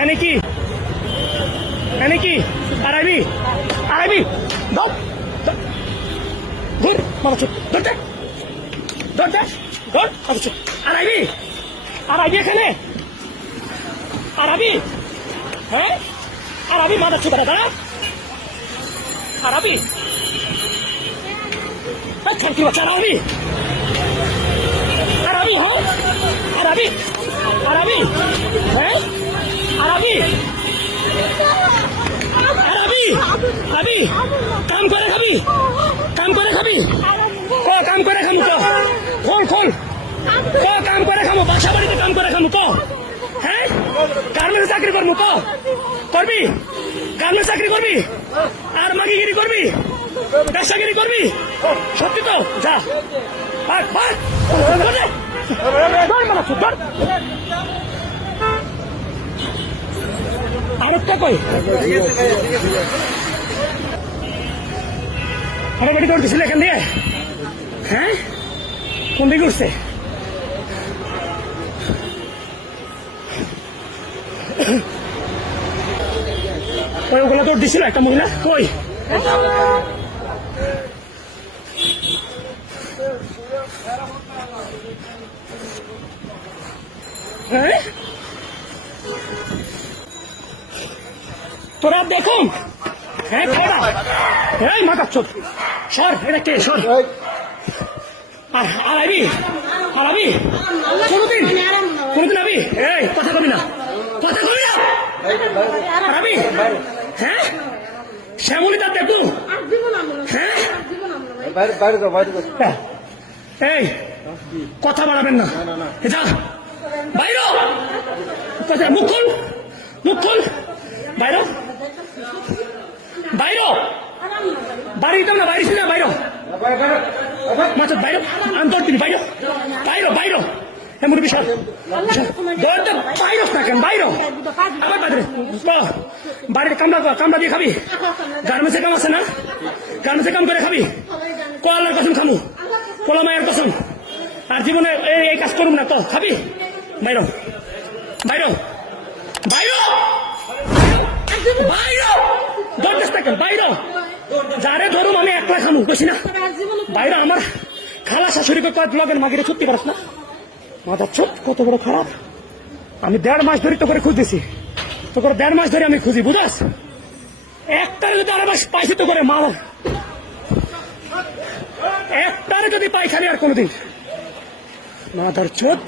এনে কি? এনে কি? আড়াইবি আড়াইবি দাও। দাও। ধর মামা চুপ। ধরতে ধরতে ধর আচ্ছা চুপ। আড়াইবি আড়াইবি এখানে? আরবি হ্যাঁ? আরবি মাথা চুপ দাঁড়া। আরবি থ্যাংক ইউ আরবি আরবি হ্যাঁ? আরবি আরবি হ্যাঁ আরবি কাম করে খাবি? কাম করে খাবি? ক কাম করে খামু ক খোল খোল। ক কাম করে খামু, বাসা বাড়িতে কাম করে খামু ক হ্যাঁ? গার্মেন্টস চাকরি করব ক করবি? গার্মেন্টস চাকরি করবি? আর মাগিগিরি করবি? ব্যবসাগিরি করবি? সত্যি তো? যা। ভাগ ভাগ। আরেকটা কই? বাড়ি করতেছিল এখান দিয়ে। হ্যাঁ? কোন দিকে উঠছে? ওই ওগুলো তোর দিছিল একটা মহিলা। কই? হ্যাঁ? তোরা দেখুন। হ্যাঁ এই মাথা সর এটা কে? সর। আর আর আবি? আর আবি? কোনদিন? কোনদিন আবি? এই কথা কবি না। কথা কবি না। আর আবি? হ্যাঁ? শ্যামলি তার দেখু হ্যাঁ? বাইরে বাইরে যাও বাইরে যাও। এই কথা বাড়াবেন না। যা। বাইরো কথা মুখ খুল। মুখ খুল। বাইরো বাইরো। বাড়ি দিতাম না ছিল না, বাইরো। বাইরে। আমি তোর বাইরো। বাইরো বাইরো। সর। দরটা বাইরো খাবি। কাম আছে না? কাম খাবি? কোলা আর জীবনে এই কাজ করুম না, তো খাবি? বাইরো। বাইরো! বাইরো! থাকেন বাইরো যারে ধরুম আমি একলা খামু, কইছি না। বাইরে আমার খালা শাশুড়িকে কয়েক ব্লগের মাগিরে ছুটতে পারস না। মাথা ছোট কত বড় খারাপ। আমি দেড় মাস ধরে তো করে খুঁজতেছি। তো করে দেড় মাস ধরে আমি খুঁজি, বুঝাস? একটারে যদি আরও মাস পাইছি তো করে মাল। একটারে যদি পাই খালি আর কোনোদিন। মাথার চোট